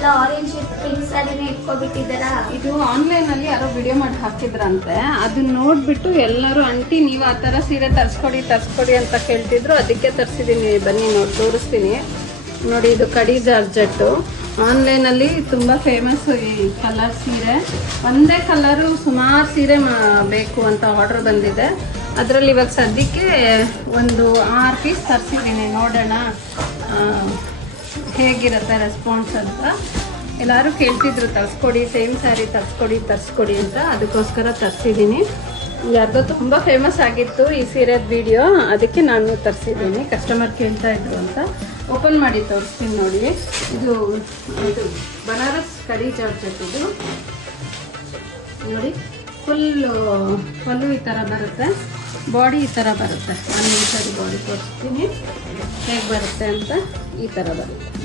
ಎಲ್ಲ orange pink ಸ್ಯಾರಿನೇ ಇಟ್ಕೊಬಿಟ್ಟಿದ್ದಾರಾ? ಇದು ಆನ್ಲೈನಲ್ಲಿ ಯಾರೋ ವಿಡಿಯೋ ಮಾಡಿ ಹಾಕಿದ್ರಂತೆ, ಅದನ್ನ ನೋಡ್ಬಿಟ್ಟು ಎಲ್ಲರೂ ಆಂಟಿ ನೀವು ಆ ಥರ ಸೀರೆ ತರಿಸ್ಕೊಡಿ ಅಂತ ಕೇಳ್ತಿದ್ರು. ಅದಕ್ಕೆ ತರಿಸಿದ್ದೀನಿ. ಬನ್ನಿ ನೋಡಿ ತೋರಿಸ್ತೀನಿ. ನೋಡಿ ಇದು ಕಡಿ ಜಾರ್ಜೆಟ್ಟು. ಆನ್ಲೈನಲ್ಲಿ ತುಂಬ ಫೇಮಸ್ಸು ಈ ಕಲರ್ ಸೀರೆ. ಒಂದೇ ಕಲರು ಸುಮಾರು ಸೀರೆ ಬೇಕು ಅಂತ ಆರ್ಡ್ರ್ ಬಂದಿದೆ. ಅದರಲ್ಲಿ ಇವಾಗ ಸದ್ಯಕ್ಕೆ ಒಂದು 6 ಪೀಸ್ ತರಿಸಿದ್ದೀನಿ. ನೋಡೋಣ ಹೇಗಿರುತ್ತೆ ರೆಸ್ಪಾನ್ಸ್ ಅಂತ. ಎಲ್ಲರೂ ಕೇಳ್ತಿದ್ರು ತರಿಸ್ಕೊಡಿ, ಸೇಮ್ ಸ್ಯಾರಿ ತರಿಸ್ಕೊಡಿ ಅಂತ. ಅದಕ್ಕೋಸ್ಕರ ತರಿಸಿದ್ದೀನಿ. ಯಾರ್ದೋ ತುಂಬ ಫೇಮಸ್ ಆಗಿತ್ತು ಈ ಸೀರೆದ ವಿಡಿಯೋ, ಅದಕ್ಕೆ ನಾನು ತರಿಸಿದ್ದೀನಿ. ಕಸ್ಟಮರ್ ಕೇಳ್ತಾ ಇದ್ರು ಅಂತ. ಓಪನ್ ಮಾಡಿ ತೋರಿಸ್ತೀನಿ ನೋಡಿ. ಇದು ಬನಾರಸ್ ಕಡಿ ಜಾರ್ಜೆಟ್. ಇದು ನೋಡಿ ಫುಲ್ಲು ಈ ಥರ ಬರುತ್ತೆ. ಬಾಡಿ ಈ ಥರ ಬರುತ್ತೆ. ನಾನು ಈ ಥರ ಬಾಡಿ ತೋರಿಸ್ತೀನಿ ಹೇಗೆ ಬರುತ್ತೆ ಅಂತ. ಈ ಥರ ಬರುತ್ತೆ.